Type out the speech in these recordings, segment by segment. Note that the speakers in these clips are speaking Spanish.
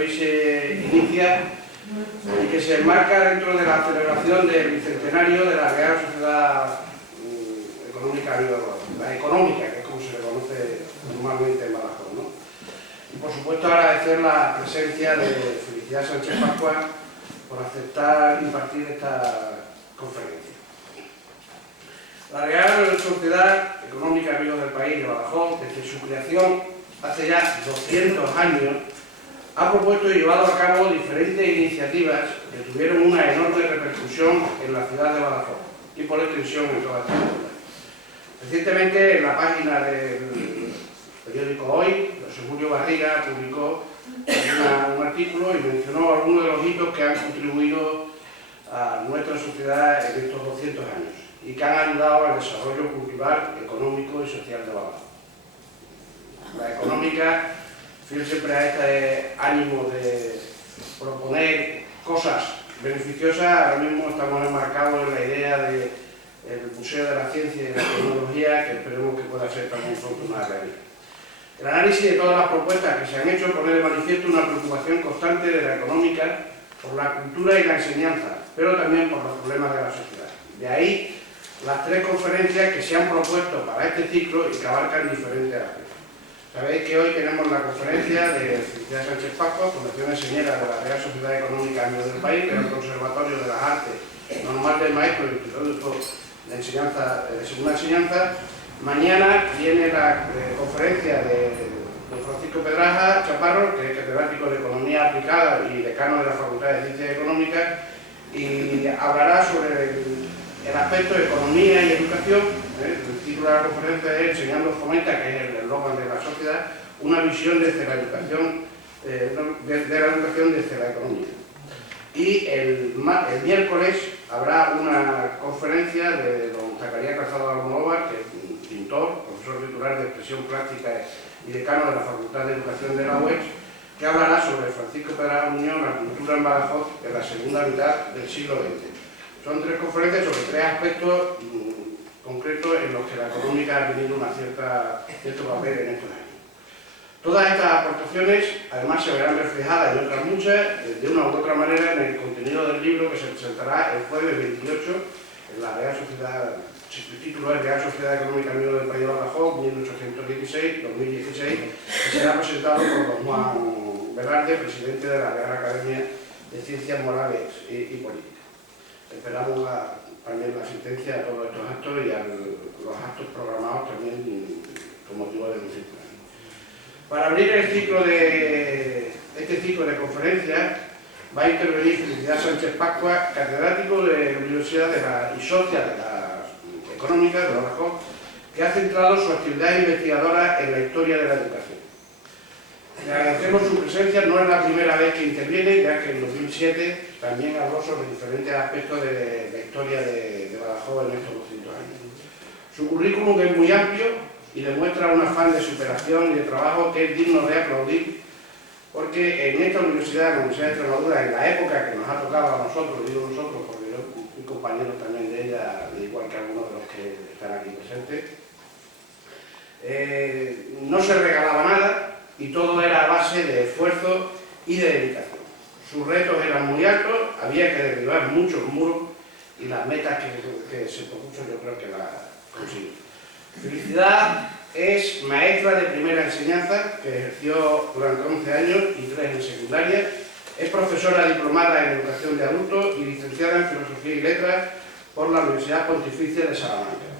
hoy se inicia y que se enmarca dentro de la celebración del bicentenario de la Real Sociedad Económica, la económica, que es como se le conoce normalmente en Badajoz, ¿no? Y por supuesto agradecer la presencia de Felicidad Sánchez Pascua por aceptar impartir esta conferencia. La Real Sociedad Económica Amigos del País de Badajoz, desde su creación hace ya 200 años, ha propuesto y llevado a cabo diferentes iniciativas que tuvieron una enorme repercusión en la ciudad de Badajoz y por extensión en toda esta ciudad. Recientemente, en la página del periódico Hoy, José Julio Barriga publicó un artículo y mencionó algunos de los hitos que han contribuido a nuestra sociedad en estos 200 años y que han ayudado al desarrollo cultural, económico y social de Badajoz. La económica, fiel siempre a este ánimo de proponer cosas beneficiosas, ahora mismo estamos enmarcados en la idea del Museo de la Ciencia y de la Tecnología, que esperemos que pueda ser también pronto una realidad. El análisis de todas las propuestas que se han hecho pone de manifiesto una preocupación constante de la económica por la cultura y la enseñanza, pero también por los problemas de la sociedad. De ahí las 3 conferencias que se han propuesto para este ciclo y que abarcan diferentes aspectos. Sabéis que hoy tenemos la conferencia de Felicidad Sánchez Pascua, Fundación Enseñera de la Real Sociedad Económica Amigos del País, que es el Conservatorio de las Artes, Normal del Maestro y Instituto de Enseñanza, de Segunda Enseñanza. Mañana viene la conferencia de Francisco Pedraja Chaparro, que es catedrático de Economía Aplicada y decano de la Facultad de Ciencias Económicas, y hablará sobre el aspecto de economía y educación. El título de la conferencia es Enseñando Fomenta, que es el eslogan de la sociedad, una visión desde la educación, desde la economía. Y el miércoles habrá una conferencia de don Zacarías Calzado Almodóvar, que es un pintor, profesor titular de expresión plástica y decano de la Facultad de Educación de la UEX, que hablará sobre Francisco Pedraja Muñoz, la cultura en Badajoz en la segunda mitad del siglo XX. Son 3 conferencias sobre 3 aspectos concretos en los que la económica ha tenido cierto papel en estos años. Todas estas aportaciones, además, se verán reflejadas en otras muchas, de una u otra manera, en el contenido del libro que se presentará el jueves 28 en la Real Sociedad, el título es Real Sociedad Económica Amigos del País de Badajoz, 1816-2016, que será presentado por don Juan Velarde, presidente de la Real Academia de Ciencias Morales y Políticas. Esperamos también la asistencia a todos estos actos y a los actos programados también con motivo del bicentenario. Para abrir este ciclo de conferencias va a intervenir Felicidad Sánchez Pascua, catedrático de la Universidad y socia de la Económica de Badajoz, que ha centrado su actividad investigadora en la historia de la educación. Le agradecemos su presencia, no es la primera vez que interviene, ya que en 2007 también habló sobre diferentes aspectos de la historia de Badajoz en estos 200 años. Su currículum es muy amplio y demuestra un afán de superación y de trabajo que es digno de aplaudir, porque en esta universidad, la Universidad de Extremadura, en la época que nos ha tocado a nosotros, digo nosotros porque yo fui compañero también de ella, igual que algunos de los que están aquí presentes, no se regalaba nada y todo era a base de esfuerzo y de dedicación. Sus retos eran muy altos, había que derribar muchos muros y las metas que se propuso yo creo que las consiguió. Felicidad es maestra de primera enseñanza, que ejerció durante 11 años y 3 en secundaria. Es profesora diplomada en educación de adultos y licenciada en Filosofía y Letras por la Universidad Pontificia de Salamanca.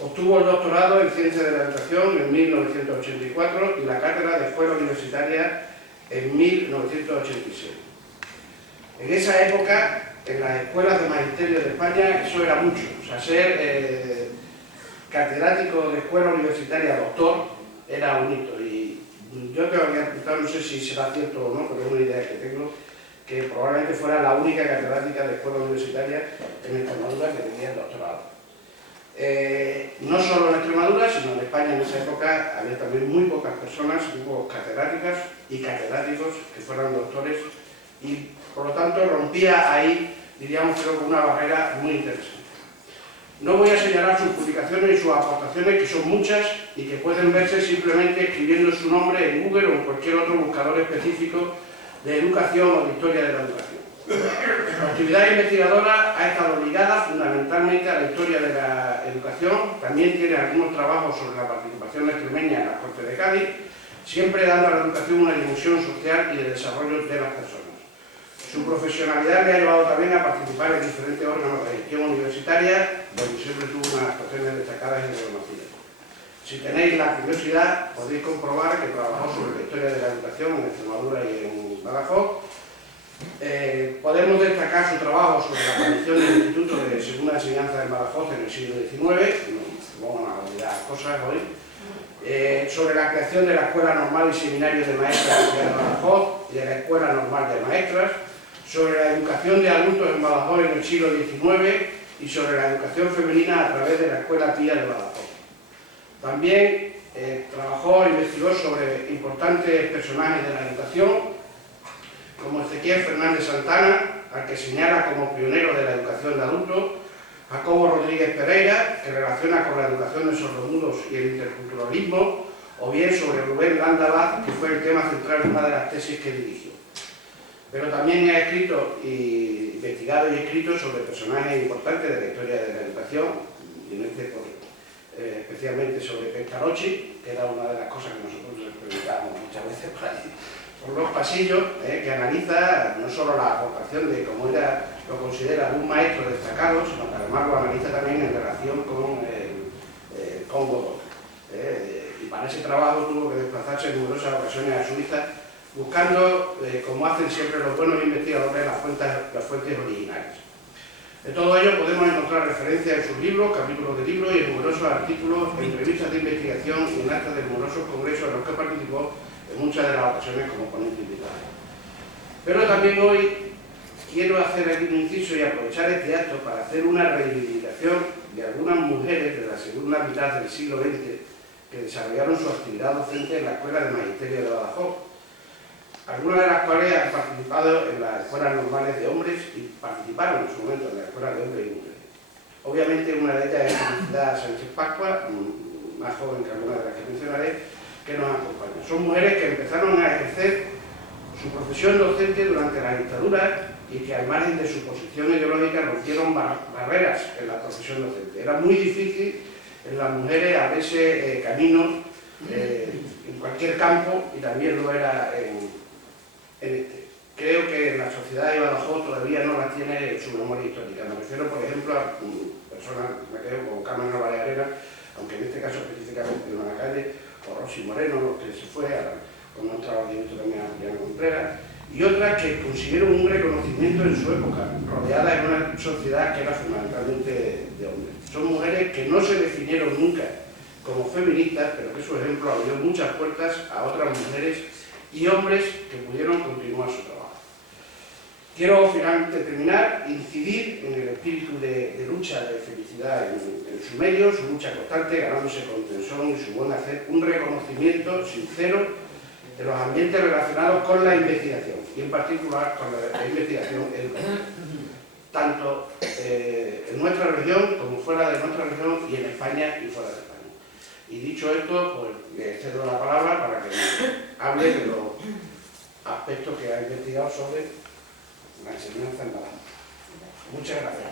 Obtuvo el doctorado en Ciencias de la Educación en 1984 y la cátedra de Escuela Universitaria en 1986. En esa época, en las escuelas de magisterio de España, eso era mucho. O sea, ser catedrático de escuela universitaria doctor era un hito. Y yo te había apuntado, no sé si será cierto o no, pero es una idea que tengo, que probablemente fuera la única catedrática de escuela universitaria en Extremadura que tenía el doctorado. No solo en Extremadura, sino en España en esa época había también muy pocas personas, hubo catedráticas y catedráticos que fueran doctores y por lo tanto rompía ahí, diríamos, creo que una barrera muy interesante. No voy a señalar sus publicaciones y sus aportaciones, que son muchas y que pueden verse simplemente escribiendo su nombre en Google o en cualquier otro buscador específico de educación o de historia de la educación. La actividad investigadora ha estado ligada fundamentalmente a la historia de la educación, también tiene algunos trabajos sobre la participación extremeña en la Corte de Cádiz, siempre dando a la educación una dimensión social y de desarrollo de las personas. Su profesionalidad le ha llevado también a participar en diferentes órganos de gestión universitaria, donde siempre tuvo unas actuaciones destacadas y reconocidas. Si tenéis la curiosidad, podéis comprobar que trabajó sobre la historia de la educación en Extremadura y en Badajoz. Podemos destacar su trabajo sobre la aparición del Instituto de Segunda Enseñanza en Badajoz en el siglo XIX, no vamos a olvidar cosas hoy, sobre la creación de la Escuela Normal y Seminario de Maestras de Badajoz y de la Escuela Normal de Maestras, sobre la educación de adultos en Badajoz en el siglo XIX y sobre la educación femenina a través de la Escuela Pía de Badajoz. También trabajó e investigó sobre importantes personajes de la educación, como Ezequiel Fernández Santana, al que señala como pionero de la educación de adultos, Jacobo Rodríguez Pereira, que relaciona con la educación de sordomudos y el interculturalismo, o bien sobre Rubén Landabaz, que fue el tema central de una de las tesis que dirigió. Pero también ha escrito, investigado y escrito sobre personajes importantes de la historia de la educación, y en especialmente sobre Pestalozzi, que era una de las cosas que nosotros preguntábamos muchas veces por ahí, por los pasillos, que analiza no solo la aportación de cómo lo considera un maestro destacado, sino que además lo analiza también en relación con Godot. Y para ese trabajo tuvo que desplazarse en numerosas ocasiones a Suiza, buscando, como hacen siempre los buenos investigadores, las fuentes originales. De todo ello podemos encontrar referencias en sus libros, capítulos de libros y en numerosos artículos, en revistas de investigación y en actas de numerosos congresos en los que participó en muchas de las ocasiones como ponente invitado. Pero también hoy quiero hacer aquí un inciso y aprovechar este acto para hacer una reivindicación de algunas mujeres de la segunda mitad del siglo XX que desarrollaron su actividad docente en la Escuela de Magisterio de Badajoz, algunas de las cuales han participado en las escuelas normales de hombres y participaron en su momento en la escuela de hombres y mujeres. Obviamente una de ellas es Felicidad Sánchez Pascua, más joven que alguna de las que mencionaré, que nos acompaña. Son mujeres que empezaron a ejercer su profesión docente durante la dictadura y que al margen de su posición ideológica rompieron barreras en la profesión docente. Era muy difícil en las mujeres abrirse camino en cualquier campo y también lo era en este. Creo que la sociedad de Badajoz todavía no la tiene en su memoria histórica. Me refiero, por ejemplo, a personas, me quedo como Carmen Álvarez Arena, aunque en este caso específicamente en la calle, o Rosy Moreno, que se fue con nuestro movimiento también a Adriana Contreras, y otras que consiguieron un reconocimiento en su época, rodeadas en una sociedad que era fundamentalmente de hombres. Son mujeres que no se definieron nunca como feministas, pero que su ejemplo abrió muchas puertas a otras mujeres y hombres que pudieron continuar su trabajo. Quiero finalmente terminar, incidir en el espíritu de lucha de Felicidad en su medio, su lucha constante, ganándose con tensión y su buen hacer, un reconocimiento sincero de los ambientes relacionados con la investigación, y en particular con la investigación educativa, tanto en nuestra región como fuera de nuestra región y en España y fuera de España. Y dicho esto, pues le cedo la palabra para que me hable de los aspectos que ha investigado sobre la enseñanza en Badajoz. Muchas gracias.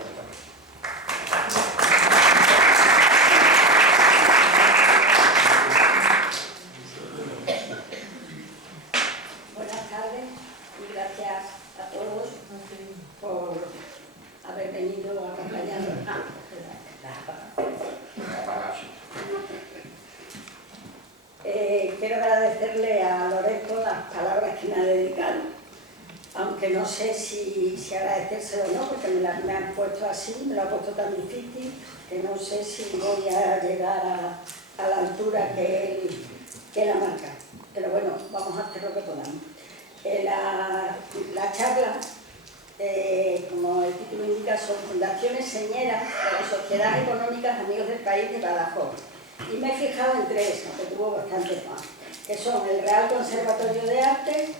Buenas tardes y gracias a todos por haber venido a acompañarnos. Quiero agradecerle a Loreto las palabras que me ha dedicado, aunque no sé si agradecérselo o no, porque me han puesto así, me lo ha puesto tan difícil, que no sé si voy a llegar a la altura que él ha marcado. Pero bueno, vamos a hacer lo que podamos. La charla, como el título indica, son Fundaciones Señeras de la Sociedad Económica Amigos del País de Badajoz. Y me he fijado en tres, aunque tuvo bastantes más, que son el Real Conservatorio de Arte,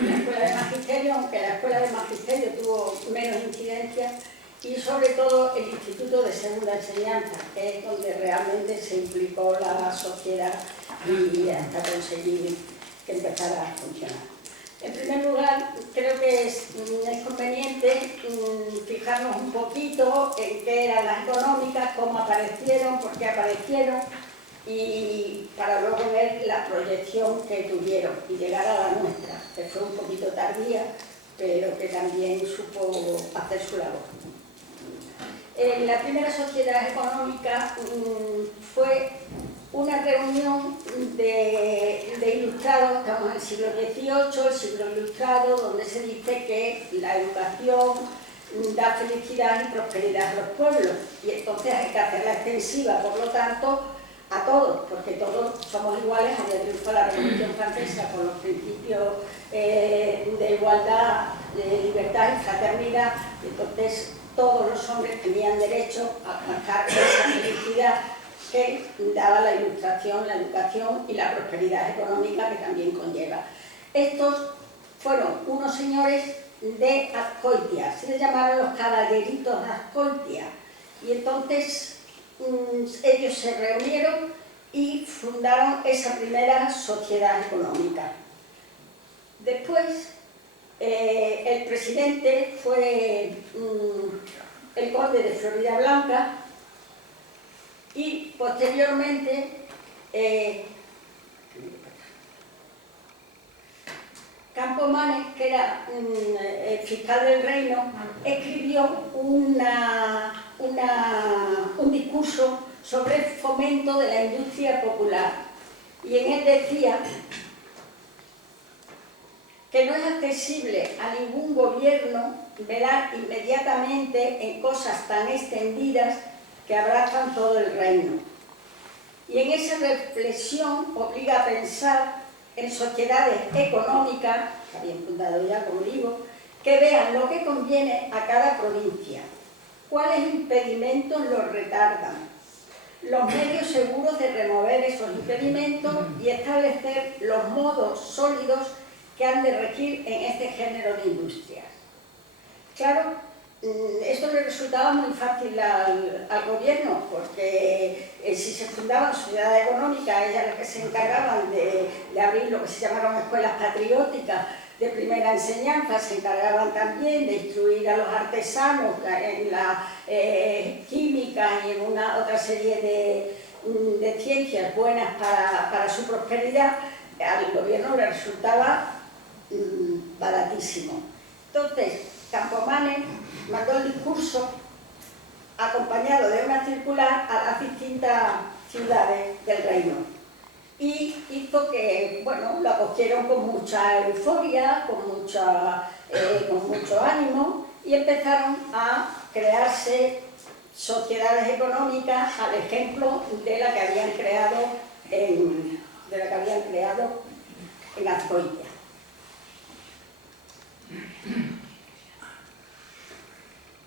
la Escuela de Magisterio, aunque la Escuela de Magisterio tuvo menos incidencia, y sobre todo el Instituto de Segunda Enseñanza, que es donde realmente se implicó la sociedad y hasta conseguir que empezara a funcionar. En primer lugar, que es conveniente fijarnos un poquito en qué eran las económicas, cómo aparecieron, por qué aparecieron, y para luego ver la proyección que tuvieron y llegar a la nuestra, que fue un poquito tardía, pero que también supo hacer su labor. La primera sociedad económica fue una reunión de ilustrados, estamos en el siglo XVIII, el siglo ilustrado, donde se dice que la educación da felicidad y prosperidad a los pueblos, y entonces hay que hacerla extensiva, por lo tanto, a todos, porque todos somos iguales. Había triunfado la Revolución Francesa con los principios de igualdad, de libertad y fraternidad, y entonces todos los hombres tenían derecho a alcanzar esa felicidad que daba la ilustración, la educación y la prosperidad económica que también conlleva. Estos fueron unos señores de Azcoitia, se les llamaron los caballeritos de Azcoitia, y entonces ellos se reunieron y fundaron esa primera sociedad económica. Después, el presidente fue el conde de Floridablanca, y posteriormente Campomanes, que era el fiscal del reino, escribió un discurso sobre el fomento de la industria popular, y en él decía que no es accesible a ningún gobierno velar inmediatamente en cosas tan extendidas que abrazan todo el reino. Y en esa reflexión obliga a pensar en sociedades económicas, que habían fundado ya, como digo, que vean lo que conviene a cada provincia, cuáles impedimentos los retardan, los medios seguros de remover esos impedimentos y establecer los modos sólidos que han de regir en este género de industrias. Claro, esto le resultaba muy fácil al gobierno, porque si se fundaban sociedades económicas, ellas las que se encargaban de abrir lo que se llamaron escuelas patrióticas de primera enseñanza, se encargaban también de instruir a los artesanos en la química y en una otra serie de ciencias buenas para su prosperidad. Al gobierno le resultaba baratísimo. Entonces, Campomanes mandó el discurso acompañado de una circular a las distintas ciudades del reino, y hizo que, bueno, lo acogieron con mucha euforia, con mucho ánimo, y empezaron a crearse sociedades económicas al ejemplo de la que habían creado en Azcoitia.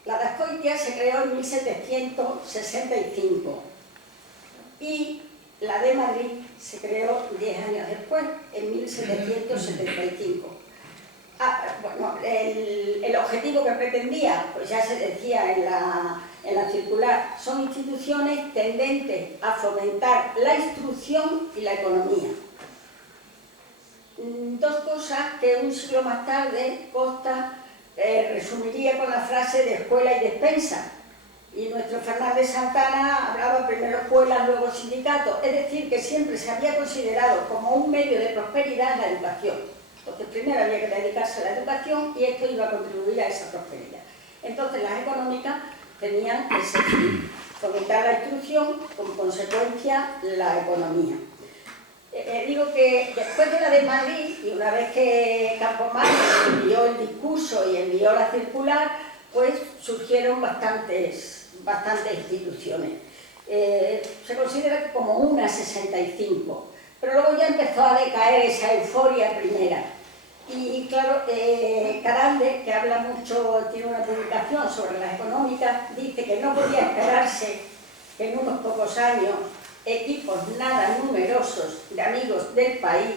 La de Azcoitia se creó en 1765 y la de Madrid se creó 10 años después, en 1775. Bueno, el objetivo que pretendía, pues ya se decía en la circular, son instituciones tendentes a fomentar la instrucción y la economía. Dos cosas que un siglo más tarde Costa resumiría con la frase de escuela y despensa, y nuestro Fernández Santana hablaba primero escuelas, luego sindicatos, es decir, que siempre se había considerado como un medio de prosperidad la educación. Entonces primero había que dedicarse a la educación y esto iba a contribuir a esa prosperidad. Entonces las económicas tenían ese fin, fomentar la instrucción, con consecuencia la economía. Digo que después de la de Madrid, y una vez que Campomanes envió el discurso y envió la circular, pues surgieron bastantes instituciones. Se considera que como unas 65, pero luego ya empezó a decaer esa euforia primera. Y claro, Carande, que habla mucho, tiene una publicación sobre las económicas, dice que no podía esperarse que en unos pocos años equipos nada numerosos de amigos del país,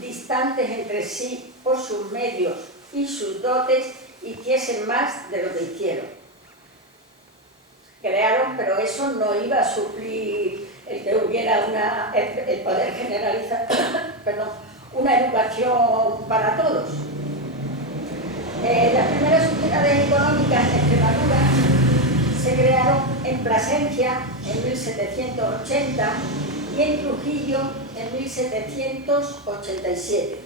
distantes entre sí por sus medios y sus dotes, hiciesen más de lo que hicieron. Crearon, pero eso no iba a suplir el que hubiera el poder generalizar, perdón, una educación para todos. Las primeras sociedades económicas en Extremadura se crearon en Plasencia en 1780 y en Trujillo en 1787.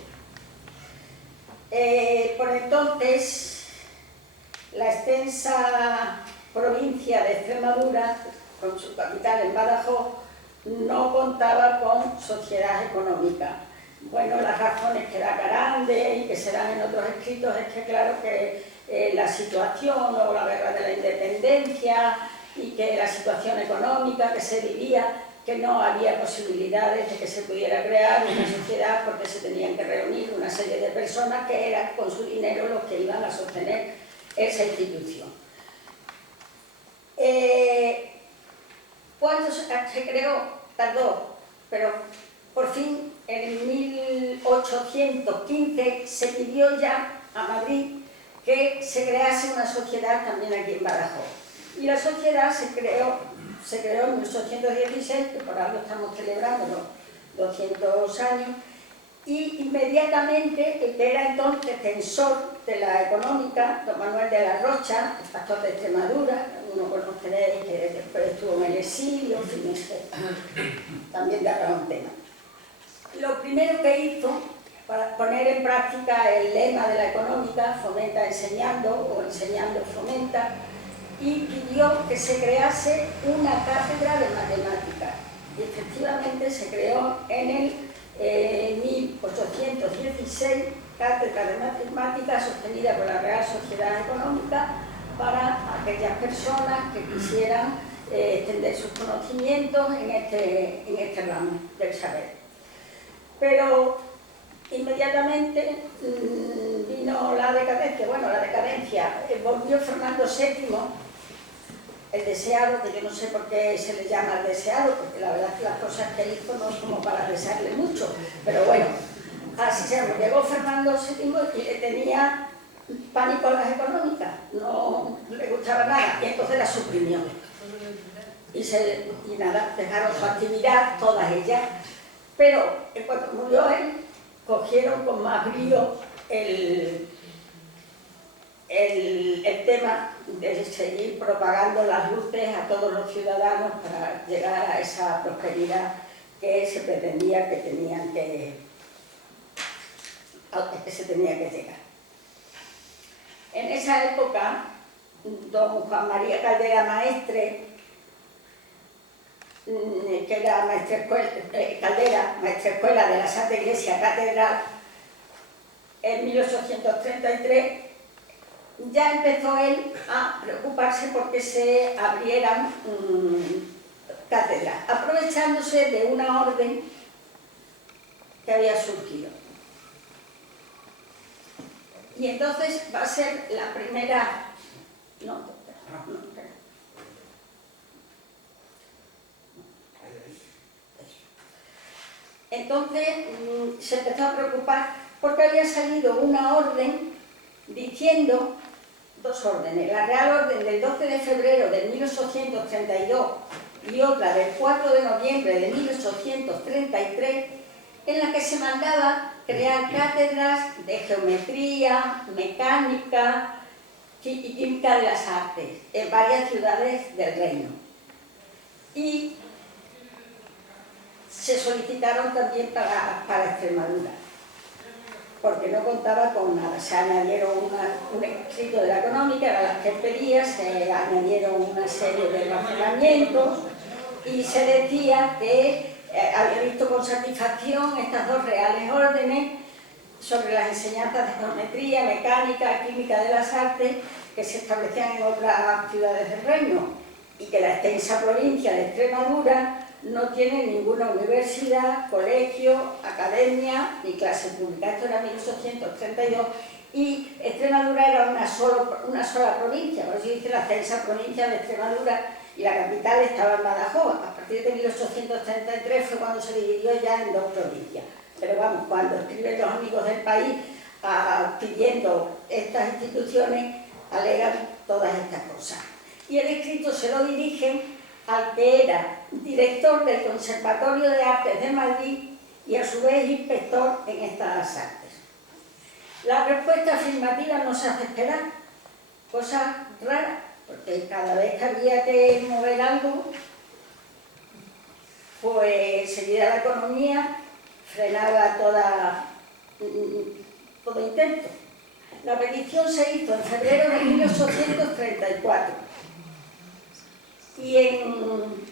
Por entonces, la extensa provincia de Extremadura, con su capital en Badajoz, no contaba con sociedad económica. Bueno, las razones que da Carande y que se dan en otros escritos es que, claro, que la situación o la guerra de la independencia y que la situación económica que se vivía, que no había posibilidades de que se pudiera crear una sociedad porque se tenían que reunir una serie de personas que eran con su dinero los que iban a sostener esa institución. ¿Cuándo se creó? Tardó, pero por fin en 1815 se pidió ya a Madrid que se crease una sociedad también aquí en Badajoz. Y la sociedad se creó en 1816, que por algo estamos celebrando los 200 años, y inmediatamente el que era entonces censor de la económica, don Manuel de la Rocha, el pastor de Extremadura, algunos conoceréis que después estuvo en el exilio, en fin, también dará un tema. Lo primero que hizo para poner en práctica el lema de la económica, fomenta enseñando o enseñando fomenta, y pidió que se crease una cátedra de matemáticas. Y efectivamente se creó en el 1816 cátedra de matemáticas sostenida por la Real Sociedad Económica para aquellas personas que quisieran extender sus conocimientos en este ramo del saber. Pero inmediatamente vino la decadencia. Bueno, la decadencia, volvió Fernando VII, el deseado, que yo no sé por qué se le llama el deseado, porque la verdad es que las cosas que hizo no es como para desearle mucho, pero bueno, así se llama. Llegó Fernando VII y le tenía pánico a las económicas, no le gustaba nada, y entonces la suprimió. Y nada, dejaron su actividad, todas ellas, pero en cuanto murió él, cogieron con más brío el tema de seguir propagando las luces a todos los ciudadanos para llegar a esa prosperidad que se pretendía que se tenía que llegar. En esa época, don Juan María Caldera Maestre, que era maestra escuela de la Santa Iglesia Catedral, en 1833, ya empezó él a preocuparse porque se abrieran cátedras, aprovechándose de una orden que había surgido. Y entonces va a ser la primera... Entonces se empezó a preocupar porque había salido una orden diciendo, dos órdenes, la Real Orden del 12 de febrero de 1832 y otra del 4 de noviembre de 1833, en la que se mandaba crear cátedras de geometría, mecánica y química de las artes en varias ciudades del reino. Y se solicitaron también para Extremadura, porque no contaba con nada. Se añadieron un escrito de la económica, eran las que pedía, se añadieron una serie de razonamientos y se decía que había visto con satisfacción estas dos reales órdenes sobre las enseñanzas de geometría, mecánica, química de las artes que se establecían en otras ciudades del reino, y que la extensa provincia de Extremadura no tiene ninguna universidad, colegio, academia ni clase pública. Esto era 1832 y Extremadura era una sola provincia, por eso dice la extensa provincia de Extremadura, y la capital estaba en Badajoz. A partir de 1833 fue cuando se dividió ya en dos provincias. Pero vamos, cuando escriben los amigos del país pidiendo estas instituciones, alegan todas estas cosas. Y el escrito se lo dirigen al que era director del Conservatorio de Artes de Madrid y a su vez inspector en estas artes. La respuesta afirmativa no se hace esperar, cosa rara, porque cada vez que había que mover algo, pues enseguida la economía frenaba todo intento. La petición se hizo en febrero de 1834 y en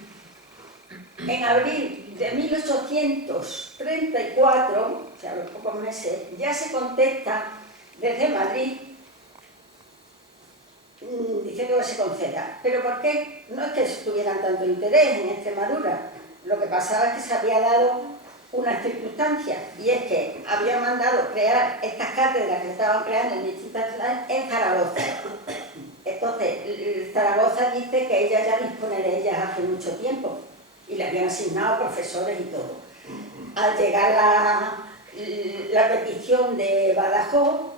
abril de 1834, o sea, a los pocos meses, ya se contesta desde Madrid diciendo que se conceda. ¿Pero por qué? No es que tuvieran tanto interés en Extremadura, lo que pasaba es que se había dado una circunstancia, y es que habían mandado crear estas cátedras que estaban creando en distintas ciudades en Zaragoza. Entonces, Zaragoza dice que ella ya dispone de ellas hace mucho tiempo y le habían asignado profesores y todo. Al llegar la petición de Badajoz,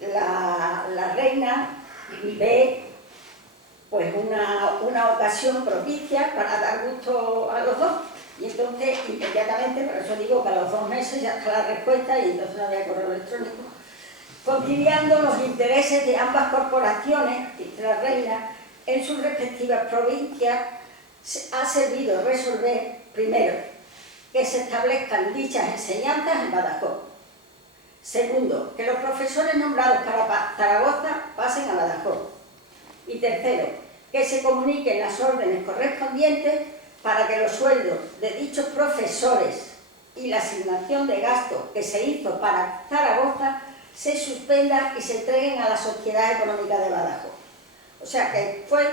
la reina ve pues una ocasión propicia para dar gusto a los dos. Y entonces, inmediatamente, por eso digo que a los 2 meses ya está la respuesta y entonces no había correo electrónico, conciliando los intereses de ambas corporaciones, dice la reina, en sus respectivas provincias, ha servido resolver, primero, que se establezcan dichas enseñanzas en Badajoz. Segundo, que los profesores nombrados para Zaragoza pasen a Badajoz. Y tercero, que se comuniquen las órdenes correspondientes para que los sueldos de dichos profesores y la asignación de gasto que se hizo para Zaragoza se suspendan y se entreguen a la Sociedad Económica de Badajoz. O sea que fue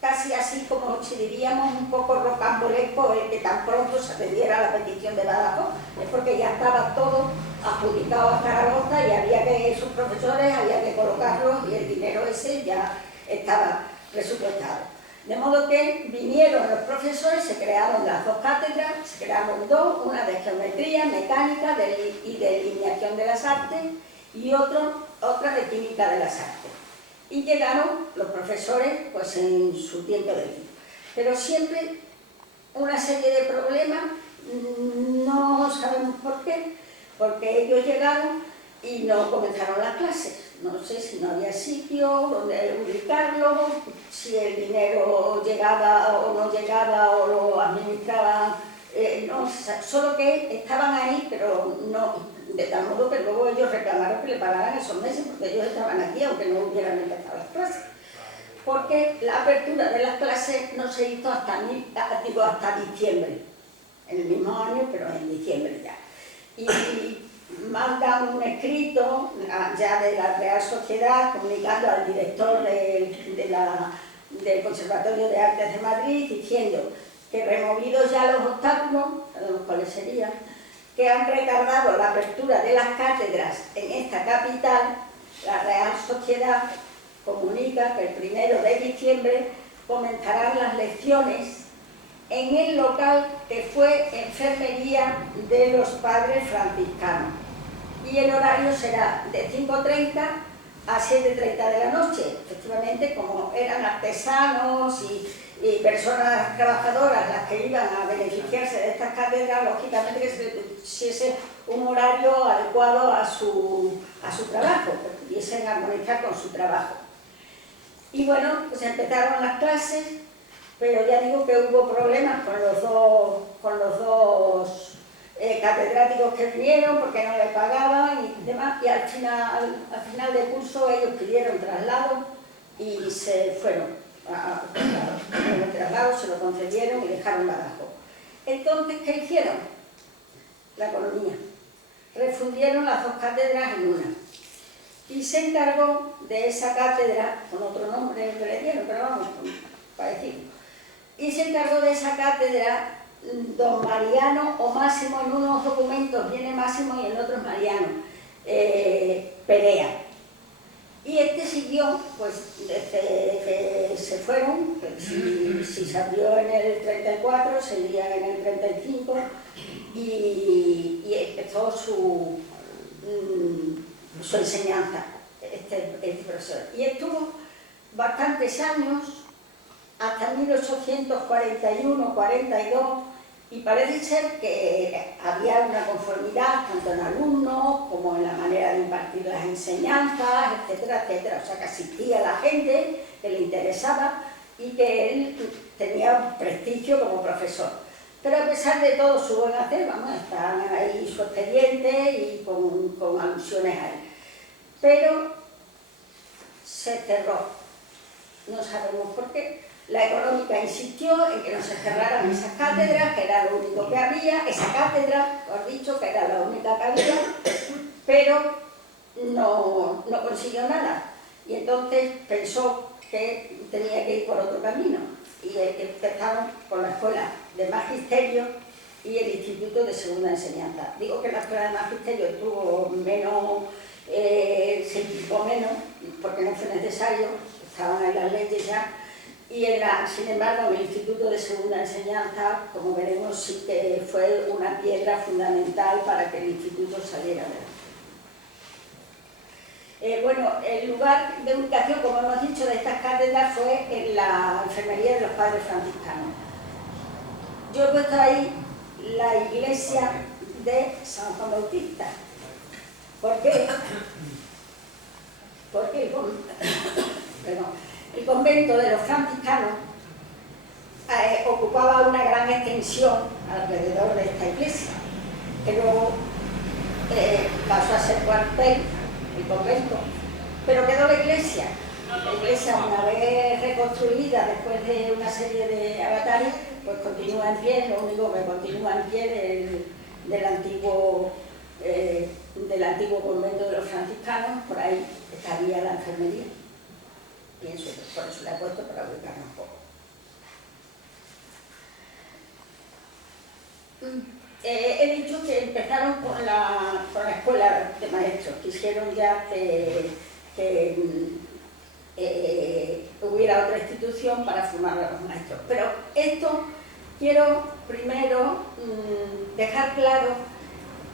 casi así como si diríamos un poco rocambolesco el que tan pronto se atendiera a la petición de Badajoz, es porque ya estaba todo adjudicado a Zaragoza y había que, sus profesores había que colocarlos y el dinero ese ya estaba presupuestado. De modo que vinieron los profesores, se crearon las 2 cátedras, se crearon 2, una de geometría, mecánica y de alineación de las artes y otra de química de las artes. Y llegaron los profesores pues en su tiempo de vida. Pero siempre una serie de problemas, no sabemos por qué, porque ellos llegaron y no comenzaron las clases. No sé si no había sitio donde ubicarlo, si el dinero llegaba o no llegaba o lo administraban, no, solo que estaban ahí, pero no, de tal modo que luego ellos reclamaron que le pagaran esos meses porque ellos estaban aquí aunque no hubieran empezado las clases. Porque la apertura de las clases no se hizo hasta diciembre, en el mismo año, pero en diciembre ya. Y mandan un escrito ya de la Real Sociedad comunicando al director del Conservatorio de Artes de Madrid diciendo que removidos ya los obstáculos, los cuales serían, que han retardado la apertura de las cátedras en esta capital, la Real Sociedad comunica que el 1 de diciembre comenzarán las lecciones en el local que fue enfermería de los padres franciscanos. Y el horario será de 5:30 a 7:30 de la noche. Efectivamente, como eran artesanos y personas trabajadoras las que iban a beneficiarse de estas cátedras, lógicamente que se pusiese un horario adecuado a su trabajo, que pudiesen armonizar con su trabajo. Y bueno, pues empezaron las clases, pero ya digo que hubo problemas con los dos catedráticos que vinieron porque no le pagaban y demás, y al final del curso ellos pidieron traslado y se fueron el traslado, se lo concedieron y dejaron Badajoz. Entonces, ¿qué hicieron? La economía. Refundieron las 2 cátedras en una. Y se encargó de esa cátedra, con otro nombre que le dieron, pero vamos, parecido. Y se encargó de esa cátedra don Mariano, o Máximo, en unos documentos viene Máximo y en otros Mariano, Perea. Y este siguió, pues, desde que se fueron, si se abrió en el 34, seguía en el 35, y empezó su enseñanza, este profesor. Y estuvo bastantes años, hasta 1841-42, Y parece ser que había una conformidad tanto en alumnos como en la manera de impartir las enseñanzas, etcétera, etcétera. O sea, que asistía la gente, que le interesaba y que él tenía prestigio como profesor. Pero a pesar de todo su buen hacer, vamos, están ahí su expediente y con alusiones a él. Pero se cerró. No sabemos por qué. La Económica insistió en que no se cerraran esas cátedras, que era lo único que había, esa cátedra, os he dicho, que era la única que había, pero no consiguió nada. Y entonces pensó que tenía que ir por otro camino. Y empezaron con la Escuela de Magisterio y el Instituto de Segunda Enseñanza. Digo que la Escuela de Magisterio tuvo menos, se implicó menos, porque no fue necesario, estaban en las leyes ya. Y sin embargo, el Instituto de Segunda Enseñanza, como veremos, sí que fue una piedra fundamental para que el instituto saliera adelante. Bueno, el lugar de ubicación, como hemos dicho, de estas cátedras fue en la enfermería de los padres franciscanos. Yo he puesto ahí la iglesia de San Juan Bautista. ¿Por qué? Porque el convento de los franciscanos ocupaba una gran extensión alrededor de esta iglesia, que luego pasó a ser cuartel, el convento, pero quedó la iglesia. La iglesia, una vez reconstruida después de una serie de avatares, pues continúa en pie. Lo único que continúa en pie del antiguo convento de los franciscanos. Por ahí estaría la enfermería. Pienso que por eso la he puesto para ubicarnos un poco. He dicho que empezaron con la escuela de maestros. Quisieron ya que hubiera otra institución para formar a los maestros. Pero esto quiero primero dejar claro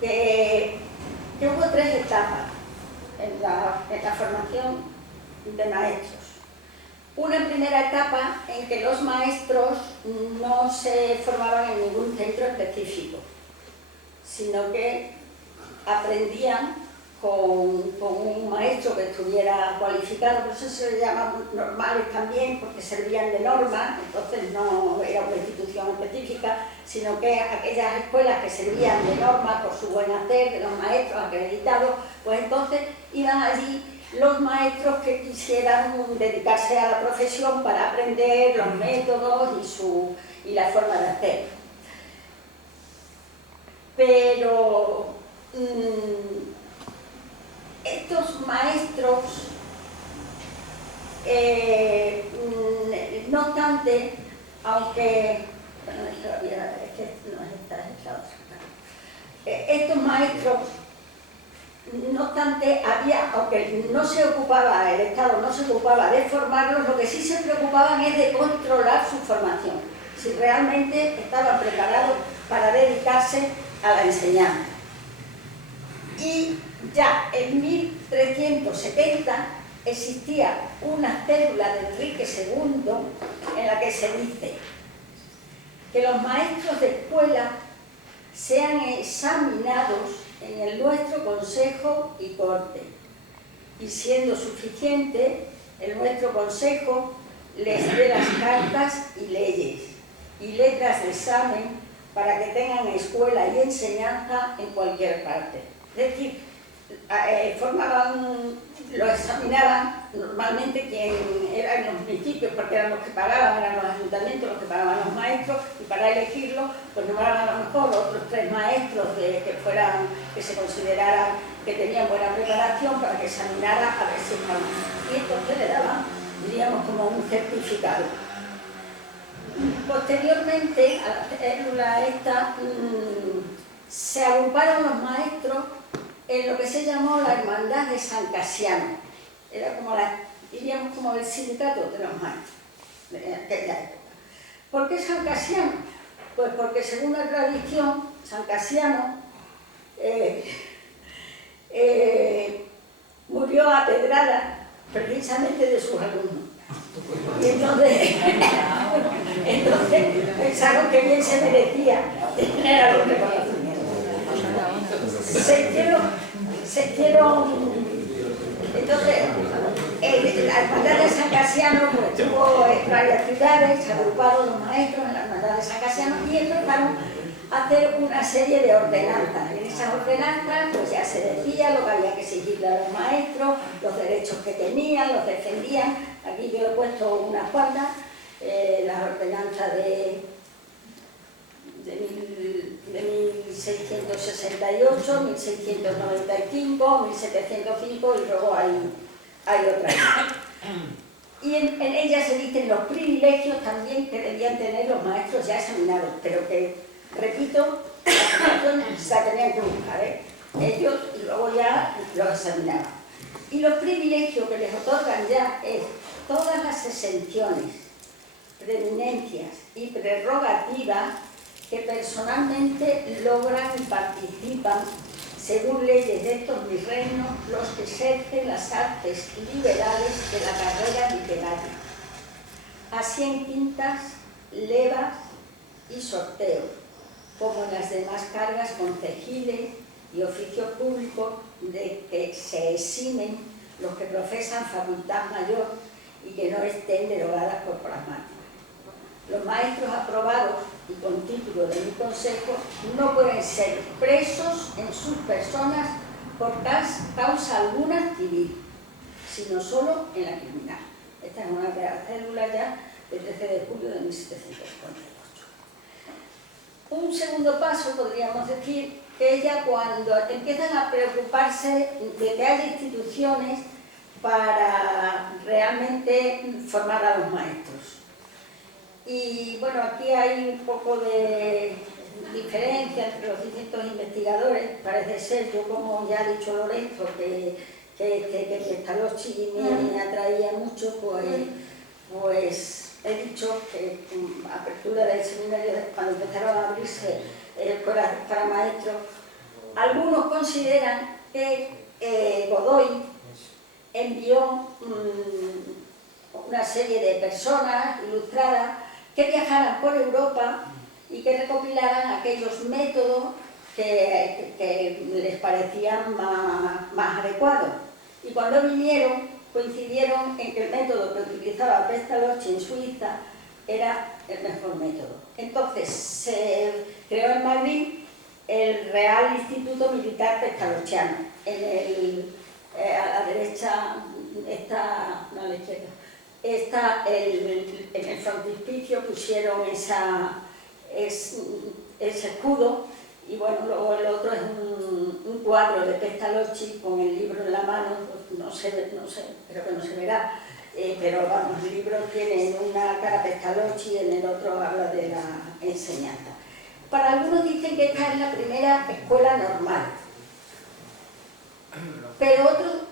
que hubo tres etapas en la formación de maestros. Una primera etapa en que los maestros no se formaban en ningún centro específico, sino que aprendían con un maestro que estuviera cualificado. Por eso se le llaman normales también, porque servían de norma. Entonces no era una institución específica, sino que aquellas escuelas que servían de norma por su buen hacer, de los maestros acreditados, pues entonces iban allí los maestros que quisieran dedicarse a la profesión para aprender los métodos y la forma de hacer. Pero estos maestros, no obstante, aunque... Bueno, es que no está esta otra. Estos maestros, no obstante, aunque no se ocupaba, el Estado no se ocupaba de formarlos, lo que sí se preocupaban es de controlar su formación, si realmente estaban preparados para dedicarse a la enseñanza. Y ya en 1370 existía una cédula de Enrique II en la que se dice que los maestros de escuela sean examinados en el nuestro Consejo y Corte, y siendo suficiente, el nuestro Consejo les dé las cartas y leyes y letras de examen para que tengan escuela y enseñanza en cualquier parte. Es decir, lo examinaban normalmente quien eran los municipios, porque eran los que pagaban, eran los ayuntamientos los que pagaban a los maestros, y para elegirlos, pues nombraban a lo mejor otros 3 maestros que se consideraran que tenían buena preparación para que examinara a ver si estaban. Y entonces le daban, diríamos, como un certificado. Posteriormente, a la célula esta, se agruparon los maestros en lo que se llamó la Hermandad de San Casiano. Era como diríamos como el sindicato de los maestros de aquella época. ¿Por qué San Casiano? Pues porque según la tradición, San Casiano murió a pedrada precisamente de sus alumnos. Y entonces Entonces pensaron que bien se merecía tener algún reconocimiento. Se hicieron entonces, la hermandad de San Casiano pues, tuvo varias ciudades, se agruparon los maestros en la hermandad de San Casiano y empezaron a hacer una serie de ordenanzas. En esas ordenanzas pues ya se decía lo que había que exigirle a los maestros, los derechos que tenían, los defendían. Aquí yo he puesto unas cuantas, las ordenanzas de 1668, 1695, 1705 y luego hay otras. Y en ellas se dicen los privilegios también que debían tener los maestros ya examinados, pero que, repito, la formación se la tenían que buscar, ellos y luego ya los examinaban. Y los privilegios que les otorgan ya es todas las exenciones, preeminencias y prerrogativas que personalmente logran y participan, según leyes de estos virreinos, los que ejercen las artes liberales de la carrera literaria, así en quintas, levas y sorteos, como en las demás cargas concejiles y oficios públicos de que se eximen los que profesan facultad mayor y que no estén derogadas por pragmáticas. Los maestros aprobados y con título de mi consejo no pueden ser presos en sus personas por causa alguna civil, sino solo en la criminal. Esta es una de las células ya del 13 de julio de 1748. Un segundo paso, podríamos decir, que ya cuando empiezan a preocuparse de que haya instituciones para realmente formar a los maestros. Y bueno, aquí hay un poco de diferencia entre los distintos investigadores. Parece ser, yo como ya ha dicho Lorenzo, que Pestalozzi me atraía mucho, pues he dicho que apertura del seminario, cuando empezaron a abrirse escuelas para maestros, algunos consideran que Godoy envió una serie de personas ilustradas que viajaran por Europa y que recopilaran aquellos métodos que les parecían más adecuados. Y cuando vinieron, coincidieron en que el método que utilizaba Pestalozzi en Suiza era el mejor método. Entonces se creó en Madrid el Real Instituto Militar Pestalozziano. A la derecha está, no a la izquierda, en el frontispicio pusieron ese escudo, y bueno, luego el otro es un cuadro de Pestalozzi con el libro en la mano, pues no sé, creo que no se verá, pero vamos, el libro tiene en una cara Pestalozzi y en el otro habla de la enseñanza. Para algunos dicen que esta es la primera escuela normal, pero otros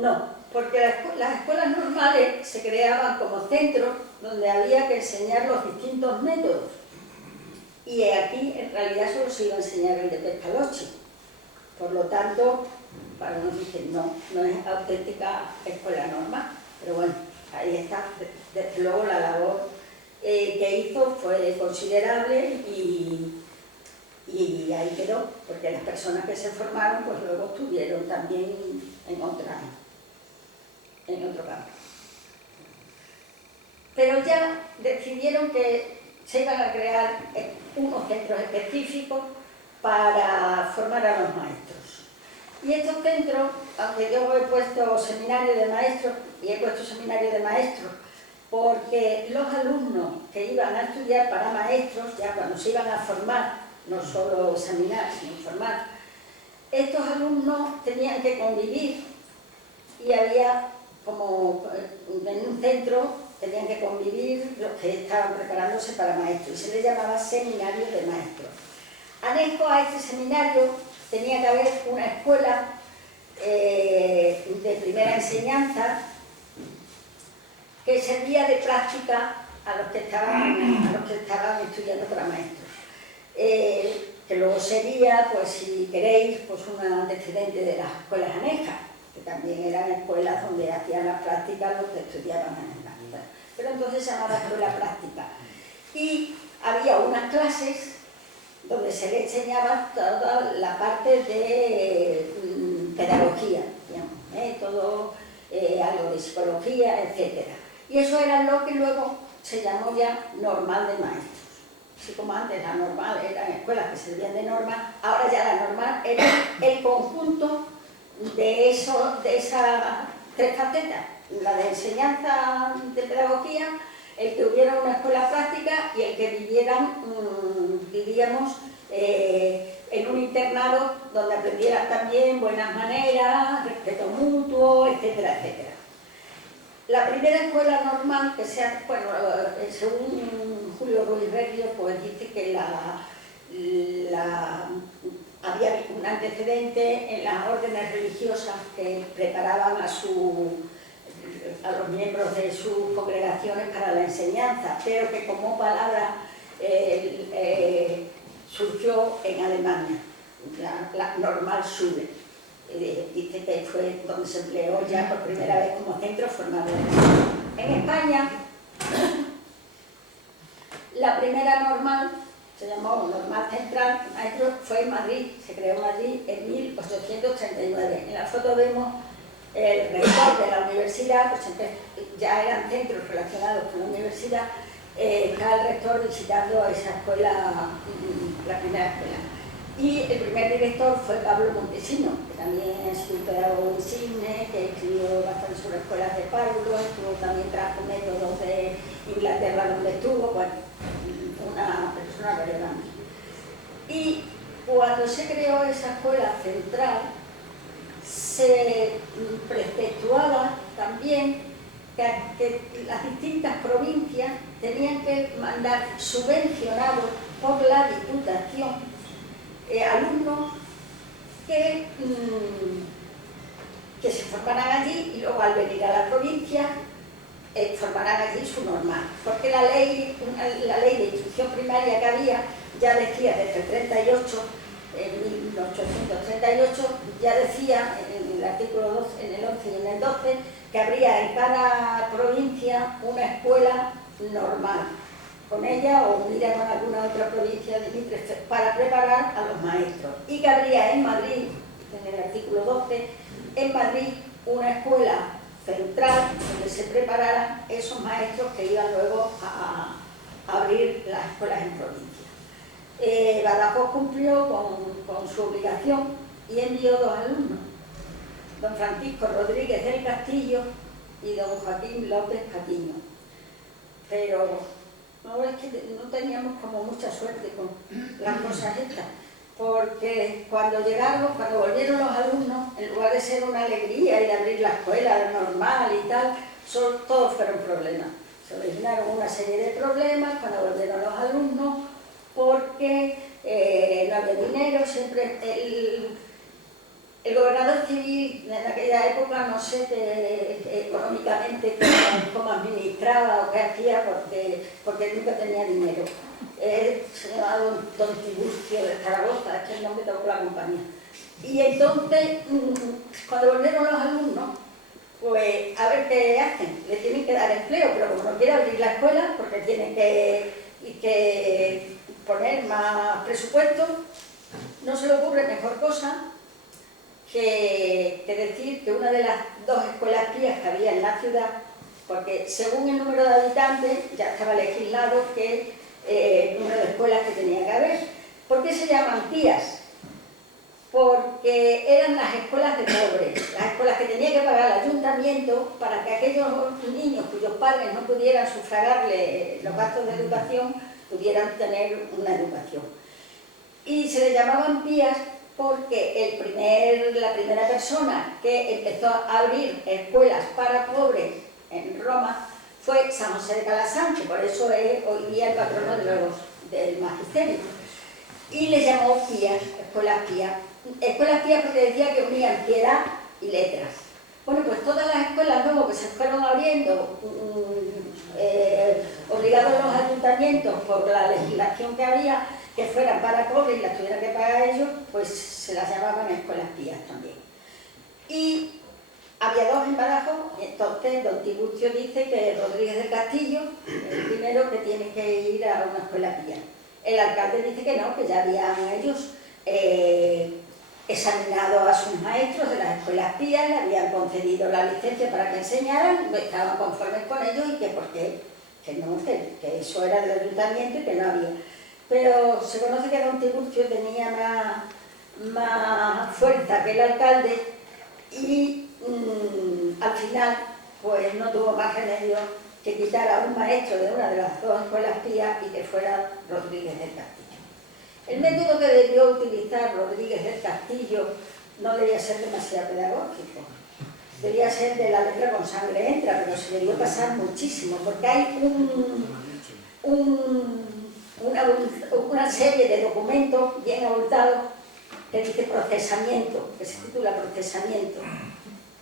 no. Porque las escuelas normales se creaban como centros donde había que enseñar los distintos métodos. Y aquí, en realidad, solo se iba a enseñar el de Pestalozzi. Por lo tanto, para unos dicen, no es auténtica escuela normal. Pero bueno, ahí está. Desde luego la labor que hizo fue considerable y ahí quedó. Porque las personas que se formaron, pues luego estuvieron también en otro campo. Pero ya decidieron que se iban a crear unos centros específicos para formar a los maestros. Y estos centros, aunque yo he puesto seminario de maestros, y he puesto seminario de maestros, porque los alumnos que iban a estudiar para maestros, ya cuando se iban a formar, no solo examinar, sino formar, estos alumnos tenían que convivir y había como en un centro tenían que convivir los que estaban preparándose para maestros y se les llamaba seminario de maestros. Anejo a este seminario tenía que haber una escuela de primera enseñanza que servía de práctica a los que estaban estudiando para maestros. Que luego sería, pues si queréis, pues un antecedente de las escuelas anejas, que también eran escuelas donde hacían las prácticas los que estudiaban en el máster. pero entonces se llamaba escuela práctica. Y había unas clases donde se le enseñaba toda la parte de pedagogía, digamos, método, algo de psicología, etc. Y eso era lo que luego se llamó ya normal de maestros. Así como antes la normal eran escuelas que servían de normal, ahora ya la normal era el conjunto de esas tres facetas, la de enseñanza de pedagogía, el que hubiera una escuela práctica y el que vivíamos en un internado donde aprendieran también buenas maneras, respeto mutuo, etcétera, etcétera. La primera escuela normal, que sea, bueno, según Julio Ruiz Berrio, pues dice que había un antecedente en las órdenes religiosas que preparaban a los miembros de sus congregaciones para la enseñanza, pero que como palabra surgió en Alemania, la normal Schule. Dice que fue donde se empleó ya por primera vez como centro formador. En España, la primera normal, se llamó Normal Central, fue en Madrid, se creó en Madrid en 1839. En la foto vemos el rector de la universidad, pues ya eran centros relacionados con la universidad, está el rector visitando esa escuela, la primera escuela. Y el primer director fue Pablo Montesino, que también es un pedagogo insigne, que escribió bastante sobre escuelas de párvulos, también trajo métodos de Inglaterra donde estuvo, bueno, una persona relevante. Y cuando se creó esa escuela central, se preceptuaba también que las distintas provincias tenían que mandar subvencionados por la Diputación alumnos que se formaran allí y luego al venir a la provincia formarán allí su normal. Porque la ley de instrucción primaria que había ya decía desde el 38, en 1838, ya decía en el artículo 12, en el 11 y en el 12, que habría en cada provincia una escuela normal, con ella o unida con alguna otra provincia para preparar a los maestros. Y que habría en Madrid, en el artículo 12, en Madrid una escuela central donde se prepararan esos maestros que iban luego a abrir las escuelas en provincia. Badajoz cumplió con su obligación y envió 2 alumnos, don Francisco Rodríguez del Castillo y don Joaquín López Patiño. Pero no, es que no teníamos como mucha suerte con las cosas estas, porque cuando volvieron los alumnos, en lugar de ser una alegría y de abrir la escuela normal y tal, todos fueron problemas. Se originaron una serie de problemas cuando volvieron los alumnos, porque no había dinero, siempre el gobernador civil en aquella época, no sé económicamente cómo administraba o qué hacía, porque nunca tenía dinero. Se llamaba don Tiburcio de Zaragoza, que es el nombre de la compañía. Y entonces, cuando volvieron los alumnos, pues a ver qué hacen. Le tienen que dar empleo, pero como no quiere abrir la escuela, porque tienen que poner más presupuesto, no se le ocurre mejor cosa que decir que una de las 2 escuelas pías que había en la ciudad, porque según el número de habitantes ya estaba legislado que el número de escuelas que tenía que haber. ¿Por qué se llaman pías? Porque eran las escuelas de pobres, las escuelas que tenía que pagar el ayuntamiento para que aquellos niños cuyos padres no pudieran sufragarle los gastos de educación pudieran tener una educación. Y se le llamaban pías porque la primera persona que empezó a abrir escuelas para pobres en Roma fue San José de Calasanz, que por eso es hoy día el patrono del magisterio. Y le llamó pías, escuelas pías. Escuelas pías porque decía que unían piedad y letras. Bueno, pues todas las escuelas luego que se fueron abriendo, obligados los ayuntamientos por la legislación que había, que fueran para pobres y las tuvieran que pagar ellos, pues se las llamaban escuelas pías también. Y había dos en Badajoz, y entonces don Tiburcio dice que Rodríguez del Castillo es el primero que tiene que ir a una escuela pía. El alcalde dice que no, que ya habían ellos examinado a sus maestros de las escuelas pías, le habían concedido la licencia para que enseñaran, estaban conformes con ellos y que porque que eso era del ayuntamiento y que no había. Pero se conoce que don Tiburcio tenía más fuerza que el alcalde y al final pues no tuvo más remedio que quitar a un maestro de una de las dos escuelas pías y que fuera Rodríguez del Castillo. El método que debió utilizar Rodríguez del Castillo no debía ser demasiado pedagógico, debía ser de la letra con sangre entra, pero se debió pasar muchísimo, porque hay una serie de documentos bien abultados que dice procesamiento, que se titula procesamiento,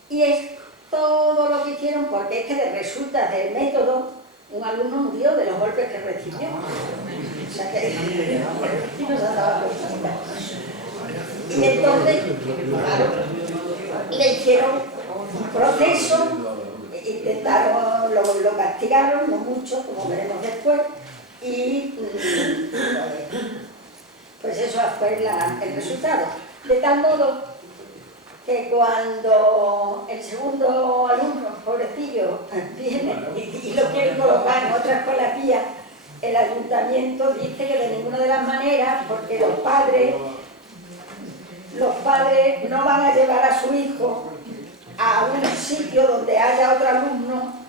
y es todo lo que hicieron, porque es que resulta del método un alumno murió de los golpes que recibió. O sea que y nos ha dado cuenta. Y entonces, claro, le hicieron un proceso, intentaron, lo castigaron, no mucho, como veremos después, y pues eso fue el resultado. De tal modo que cuando el segundo alumno, pobrecillo, viene y lo quiere colocar en otra escuela pía, el ayuntamiento dice que de ninguna de las maneras, porque los padres no van a llevar a su hijo a un sitio donde haya otro alumno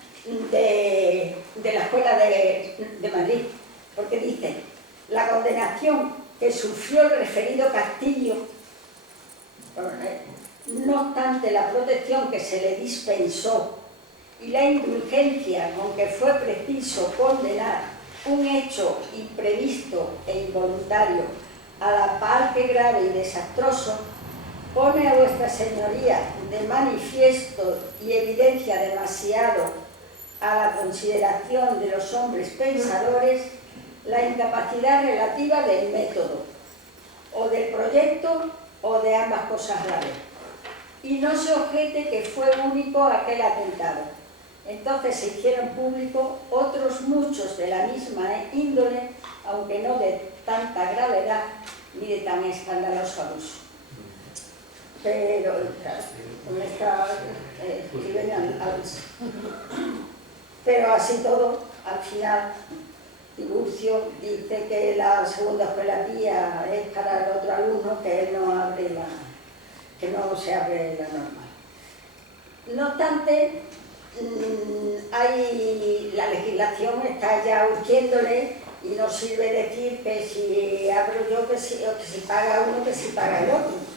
de la escuela de Madrid, porque dice, la condenación que sufrió el referido Castillo, no obstante la protección que se le dispensó y la indulgencia con que fue preciso condenar un hecho imprevisto e involuntario a la par que grave y desastroso, pone a vuestra señoría de manifiesto y evidencia demasiado a la consideración de los hombres pensadores la incapacidad relativa del método, o del proyecto, o de ambas cosas a la vez. Y no se objete que fue único aquel atentado. Entonces se hicieron públicos otros muchos de la misma índole, aunque no de tanta gravedad ni de tan escandaloso abuso. Pero, claro, con esta pero así todo, al final, Tiburcio dice que la segunda escuela pía es para el otro alumno, que él no abre que no se abre la normal. No obstante, la legislación está ya urgiéndole y no sirve decir que si abro yo, que si paga uno, que si paga el otro.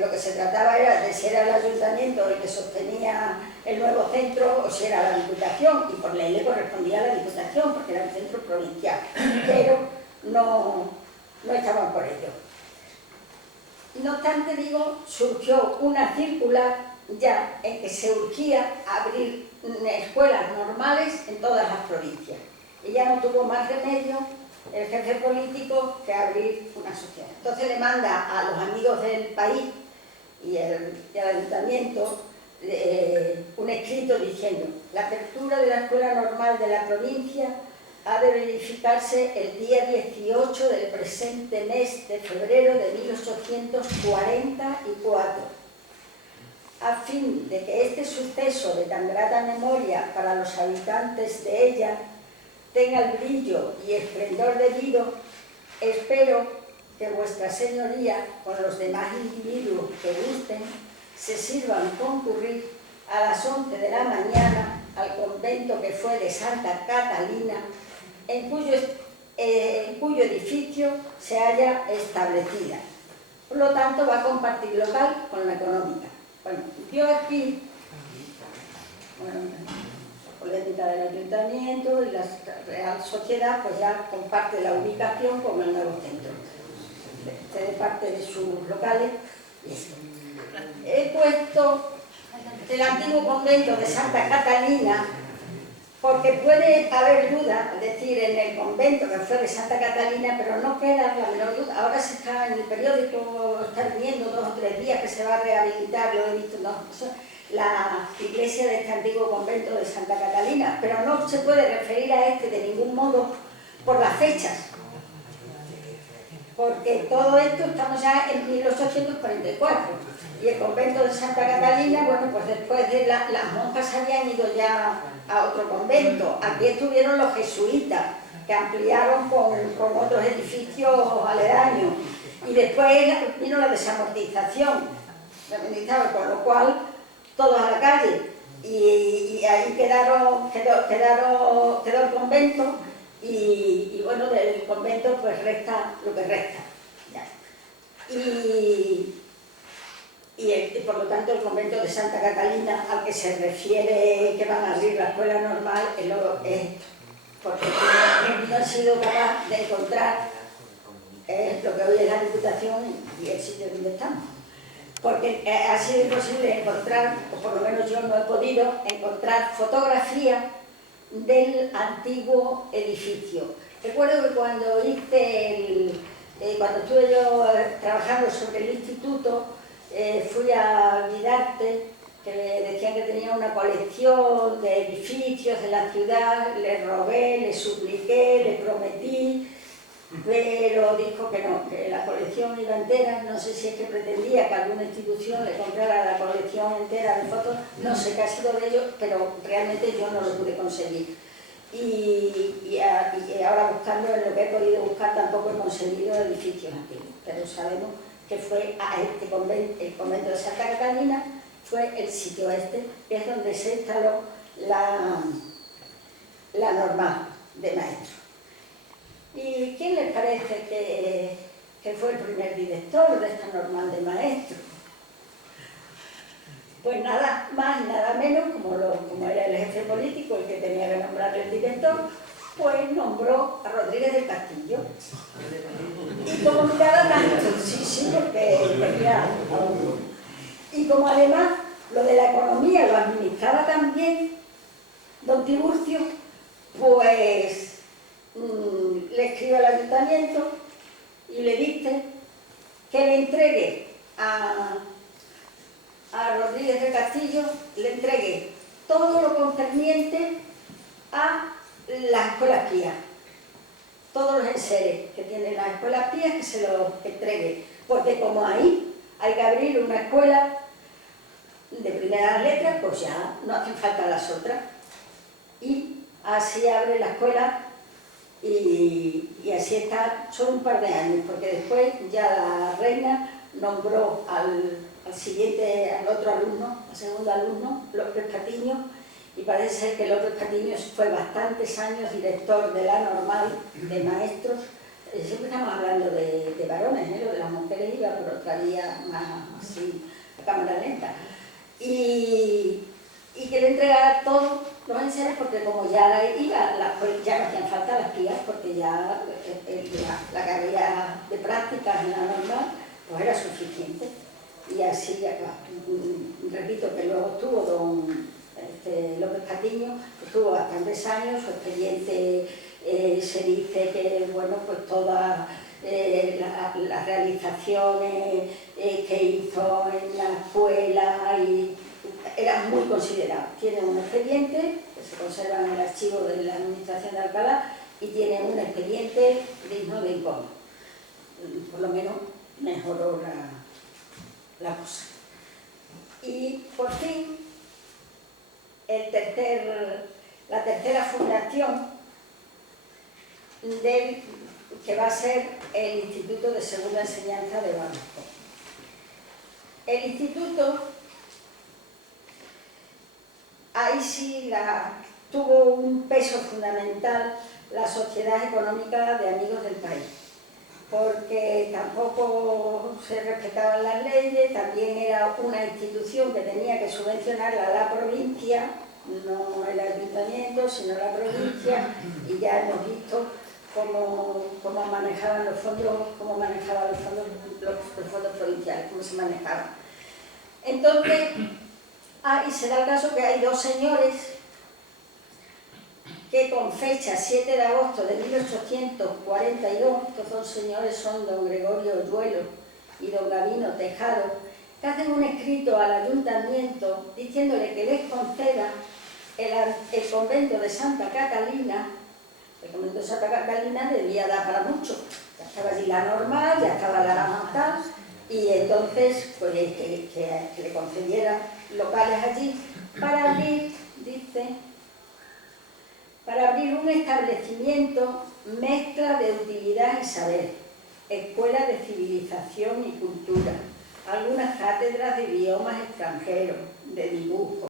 Lo que se trataba era de si era el ayuntamiento el que sostenía el nuevo centro o si era la Diputación, y por ley le correspondía a la Diputación porque era un centro provincial, pero no estaban por ello. No obstante, digo, surgió una circular ya en que se urgía abrir escuelas normales en todas las provincias. Y ya no tuvo más remedio el jefe político que abrir una sociedad. Entonces le manda a los amigos del país y al ayuntamiento un escrito diciendo: la apertura de la escuela normal de la provincia ha de verificarse el día 18 del presente mes de febrero de 1844, a fin de que este suceso de tan grata memoria para los habitantes de ella tenga el brillo y esplendor debido. Espero que vuestra señoría, con los demás individuos que gusten, se sirvan concurrir a las 11 de la mañana al convento que fue de Santa Catalina, en cuyo edificio se halla establecida. Por lo tanto, va a compartir local con la económica. Bueno, yo aquí, la política del ayuntamiento y la Real Sociedad, pues ya comparte la ubicación con el nuevo centro. De parte de sus locales. He puesto el antiguo convento de Santa Catalina porque puede haber duda, es decir, en el convento que fue de Santa Catalina, pero no queda la menor duda. Ahora se está en el periódico, están viendo 2 o 3 días que se va a rehabilitar, lo he visto, no. la iglesia de este antiguo convento de Santa Catalina, pero no se puede referir a este de ningún modo por las fechas, porque todo esto estamos ya en 1844 y el convento de Santa Catalina, bueno, pues después de las monjas habían ido ya a otro convento. Aquí estuvieron los jesuitas, que ampliaron con otros edificios aledaños, y después vino la desamortización, con lo cual todos a la calle, y ahí quedó el convento, y bueno, del convento pues resta lo que resta. Y por lo tanto el convento de Santa Catalina, al que se refiere que van a abrir la escuela normal, es esto, porque no han sido capaz de encontrar lo que hoy es la Diputación y el sitio donde estamos. Porque ha sido imposible encontrar, o por lo menos yo no he podido encontrar fotografía del antiguo edificio. Recuerdo que cuando estuve yo trabajando sobre el instituto, fui a Vidarte, que decían que tenía una colección de edificios de la ciudad, le rogué, le supliqué, le prometí, pero dijo que no, que la colección iba entera. No sé si es que pretendía que alguna institución le comprara la colección entera de fotos, no sé qué ha sido de ello, pero realmente yo no lo pude conseguir. Y ahora buscando en lo que he podido buscar tampoco he conseguido edificios antiguos, pero sabemos que fue a este convento, el convento de Santa Catalina, fue el sitio este, que es donde se instaló la normal de maestro. ¿Y quién les parece que fue el primer director de esta normal de maestro? Pues nada más y nada menos, como era el jefe político el que tenía que nombrar el director, pues nombró a Rodríguez del Castillo. Y como miraba tanto, sí, porque tenía a uno. Y como además lo de la economía lo administraba también don Tiburcio, pues le escribe al ayuntamiento y le dice que le entregue a Rodríguez del Castillo, le entregue todo lo concerniente a las escuelas pías, todos los enseres que tienen las escuelas pías, que se los entregue, porque como ahí hay que abrir una escuela de primeras letras, pues ya no hacen falta las otras, y así abre la escuela. Y así está, son un par de años, porque después ya la reina nombró al otro alumno, al segundo alumno, López Patiño, y parece ser que López Patiño fue bastantes años director de la normal de maestros. Siempre estamos hablando de varones, lo de las mujeres iba por otra vía más así, a cámara lenta. Y que le entregara todo los enseres, porque como ya iba, ya no hacían falta las pías, porque ya la que había de prácticas en la normal pues era suficiente. Y así, repito que luego estuvo don López Patiño, estuvo bastantes años, su expediente se dice que, bueno, pues todas las realizaciones que hizo en la escuela era muy considerado. Tiene un expediente que se conserva en el archivo de la Administración de Alcalá y tiene un expediente digno de incómodo. Por lo menos mejoró la cosa. Y por fin, la tercera fundación que va a ser el Instituto de Segunda Enseñanza de Badajoz. El instituto, ahí sí tuvo un peso fundamental la Sociedad Económica de Amigos del País, porque tampoco se respetaban las leyes, también era una institución que tenía que subvencionarla a la provincia, no el ayuntamiento, sino la provincia, y ya hemos visto cómo manejaban los fondos, los fondos provinciales, cómo se manejaban. Entonces, y se da el caso que hay dos señores que con fecha 7 de agosto de 1842, estos dos señores son don Gregorio Oyuelo y don Gabino Tejado, que hacen un escrito al ayuntamiento diciéndole que les conceda el convento de Santa Catalina. El convento de Santa Catalina debía dar para mucho. Ya estaba allí la normal, ya estaba la naranjal, y entonces pues que le concedieran locales allí para abrir, dice, para abrir un establecimiento mezcla de utilidad y saber, escuela de civilización y cultura, algunas cátedras de idiomas extranjeros, de dibujo,